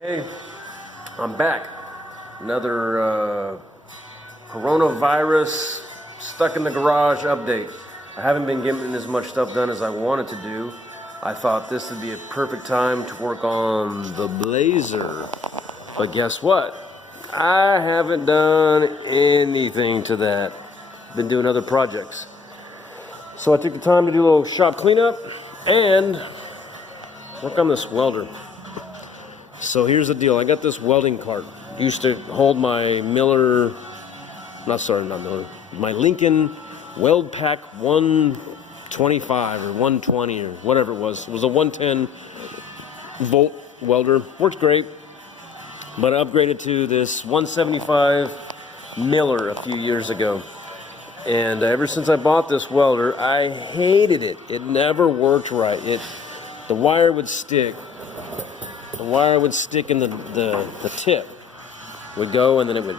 Hey, I'm back. Another coronavirus stuck in the garage update. I haven't been getting as much stuff done as I wanted to do. I thought this would be a perfect time to work on the Blazer. But guess what? I haven't done anything to that. Been doing other projects. So I took the time to do a little shop cleanup and work on this welder. So here's the deal. I got this welding cart. Used to hold my my Lincoln Weld Pack 125 or 120 or whatever it was. It was a 110 volt welder. Works great. But I upgraded to this 175 Miller a few years ago. And ever since I bought this welder, I hated it. It never worked right. The wire would stick. The wire would stick in the tip. Would go and then it would,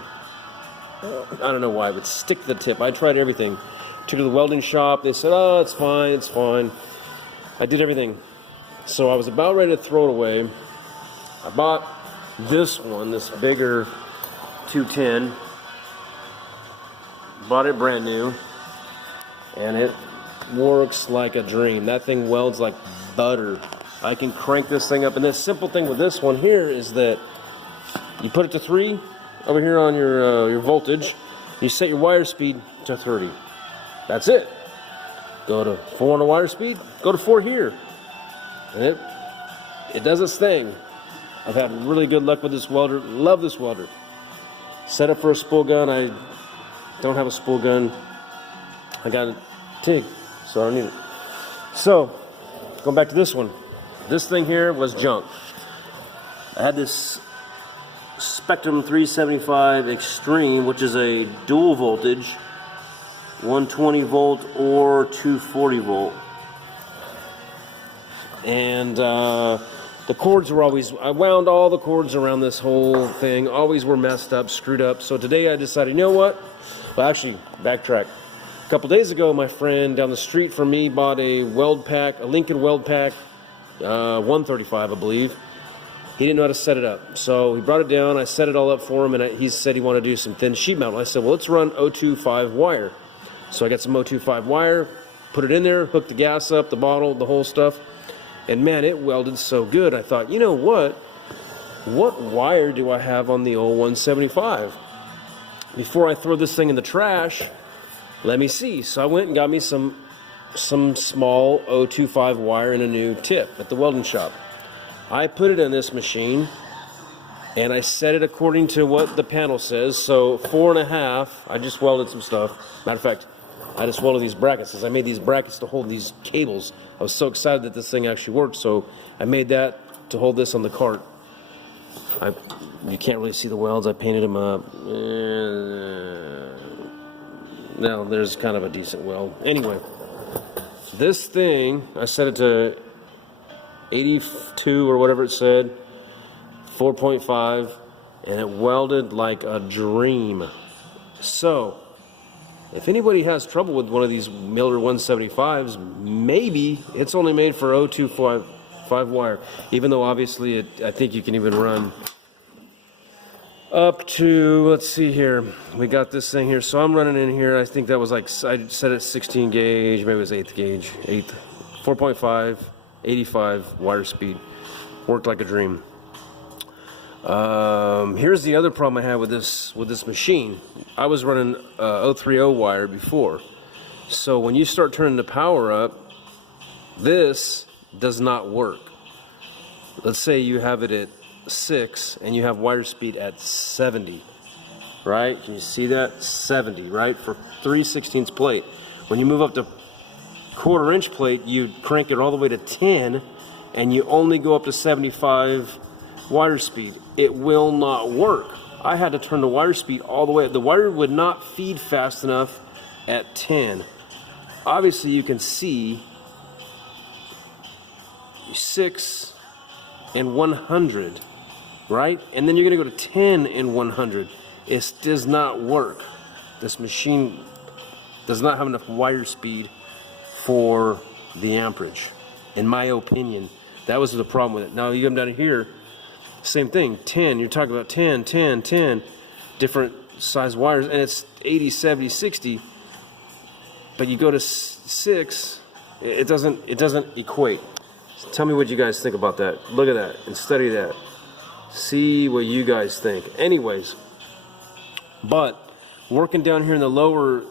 I don't know why, it would stick to the tip. I tried everything. Took it to the welding shop. They said, oh, it's fine, it's fine. I did everything. So I was about ready to throw it away. I bought this one, this bigger 210. Bought it brand new. And it works like a dream. That thing welds like butter. I can crank this thing up, and the simple thing with this one here is that you put it to 3 over here on your voltage. You set your wire speed to 30. That's it. Go to 4 on the wire speed. Go to 4 here, and it does its thing. I've had really good luck with this welder. Love this welder. Set up for a spool gun. I don't have a spool gun. I got a TIG, so I don't need it. So going back to this one. This thing here was junk. I had this Spectrum 375 Extreme, which is a dual voltage, 120 volt or 240 volt. And the cords were always, I wound all the cords around this whole thing, always were messed up, screwed up. So today I decided, you know what? Well, actually, backtrack. A couple days ago, my friend down the street from me bought a Lincoln Weld Pack 135, I believe. He didn't know how to set it up, so he brought it down. I set it all up for him, and he said he wanted to do some thin sheet metal. I said, well, let's run 025 wire. So I got some 025 wire, put it in there, hooked the gas up, the bottle, the whole stuff, and man, it welded so good. I thought, you know what wire do I have on the old 175? Before I throw this thing in the trash, let me see. So I went and got me some small 025 wire in a new tip at the welding shop. I put it in this machine and I set it according to what the panel says. So 4.5. I just welded some stuff. Matter of fact, I just welded these brackets because I made these brackets to hold these cables. I was so excited that this thing actually worked, so I made that to hold this on the cart. You can't really see the welds. I painted them up. Now there's kind of a decent weld. Anyway. This thing, I set it to 82 or whatever it said, 4.5, and it welded like a dream. So, if anybody has trouble with one of these Miller 175s, maybe it's only made for 025 wire, even though obviously I think you can even run up to, let's see here, we got this thing here, so I'm running in here, I think that was like, I set it 16 gauge, maybe it was 8th gauge, 4.5, 85 wire speed, worked like a dream. Here's the other problem I had with this machine. I was running 030 wire before, so when you start turning the power up, this does not work. Let's say you have it at 6 and you have wire speed at 70, right? Can you see that? 70, right? For 3/16 plate. When you move up to 1/4 inch plate, you crank it all the way to 10 and you only go up to 75 wire speed. It will not work. I had to turn the wire speed all the way up. The wire would not feed fast enough at 10. Obviously you can see 6 and 100, right? And then you're going to go to 10 and 100. It does not work. This machine does not have enough wire speed for the amperage, in my opinion. That was the problem with it. Now you come down here, same thing, 10, you're talking about 10, 10, 10, different size wires, and it's 80, 70, 60, but you go to 6, it doesn't equate. Tell me what you guys think about that. Look at that and study that. See what you guys think. Anyways, but working down here in the lower,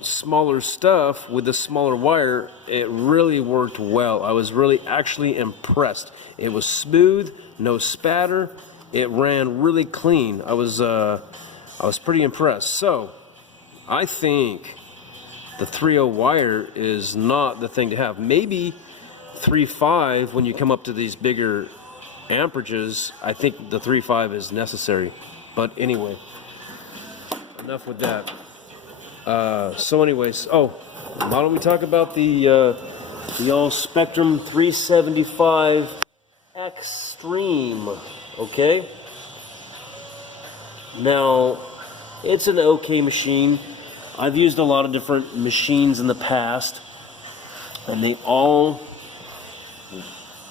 smaller stuff with the smaller wire, it really worked well. I was really actually impressed. It was smooth, no spatter. It ran really clean. I was pretty impressed. So I think the 3.0 wire is not the thing to have. Maybe 3.5 when you come up to these bigger amperages. I think the 3.5 is necessary. But anyway, enough with that. So anyways, why don't we talk about the all Spectrum 375 Extreme, okay? Now, it's an okay machine. I've used a lot of different machines in the past, and they all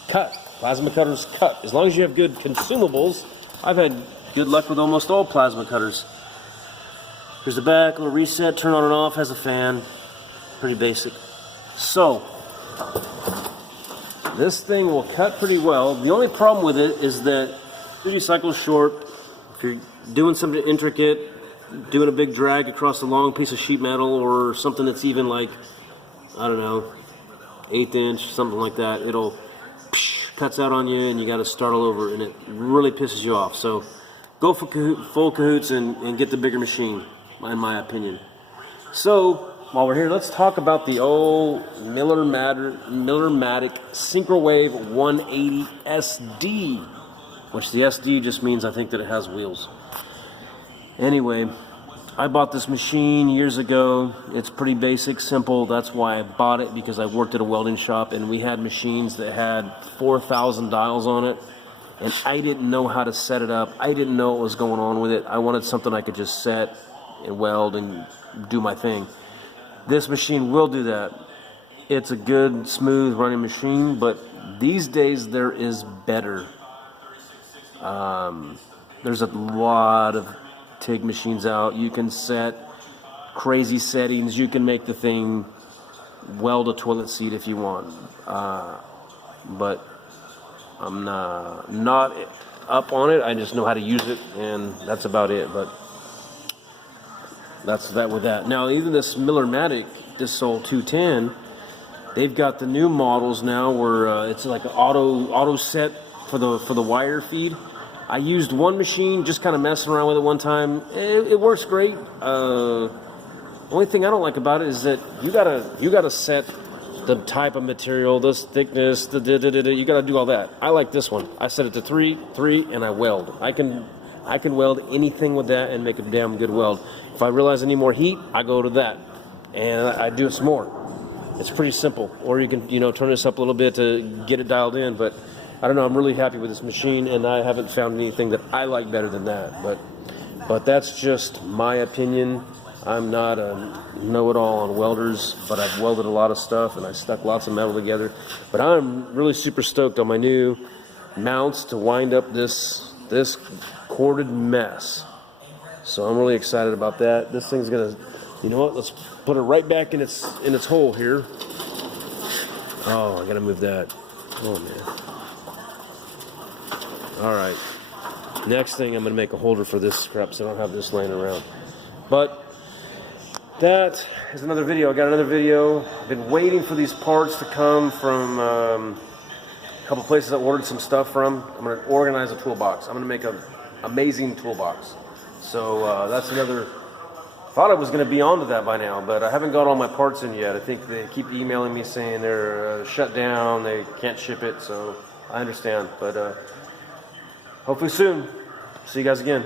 cut. Plasma cutters cut. As long as you have good consumables, I've had good luck with almost all plasma cutters. Here's the back, little reset, turn on and off, has a fan. Pretty basic. So, this thing will cut pretty well. The only problem with it is that 30 cycles short. If you're doing something intricate, doing a big drag across a long piece of sheet metal or something that's even like, I don't know, 1/8 inch, something like that, it'll cuts out on you and you got to start all over, and it really pisses you off. So, go for full cahoots and get the bigger machine, in my opinion. So, while we're here, let's talk about the old Miller-Matic Synchrowave 180 SD, which the SD just means I think that it has wheels. Anyway, I bought this machine years ago. It's pretty basic, simple. That's why I bought it, because I worked at a welding shop and we had machines that had 4,000 dials on it. And I didn't know how to set it up. I didn't know what was going on with it. I wanted something I could just set and weld and do my thing. This machine will do that. It's a good, smooth running machine, but these days there is better. There's a lot of TIG machines out. You can set crazy settings. You can make the thing weld a toilet seat if you want. But I'm not up on it. I just know how to use it, and that's about it. But that's that with that. Now, even this Miller-Matic, this old 210, they've got the new models now where it's like an auto set for the wire feed. I used one machine, just kind of messing around with it one time. It works great. Only thing I don't like about it is that you gotta set the type of material, this thickness, you gotta do all that. I like this one. I set it to 3, and I weld. I can weld anything with that and make a damn good weld. If I realize I need more heat, I go to that, and I do it some more. It's pretty simple. Or you can, turn this up a little bit to get it dialed in. But I don't know. I'm really happy with this machine, and I haven't found anything that I like better than that. But that's just my opinion. I'm not a know-it-all on welders, but I've welded a lot of stuff, and I stuck lots of metal together. But I'm really super stoked on my new mounts to wind up this corded mess. So I'm really excited about that. This thing's gonna, you know what? Let's put it right back in its hole here. Oh, I gotta move that. Oh man. All right. Next thing, I'm gonna make a holder for this crap, so I don't have this laying around. But that is another video. I got another video. I've been waiting for these parts to come from a couple places I ordered some stuff from. I'm gonna organize a toolbox. I'm gonna make an amazing toolbox. So that's another. Thought I was going to be onto that by now, but I haven't got all my parts in yet. I think they keep emailing me saying they're shut down, they can't ship it. So I understand, but hopefully soon. See you guys again.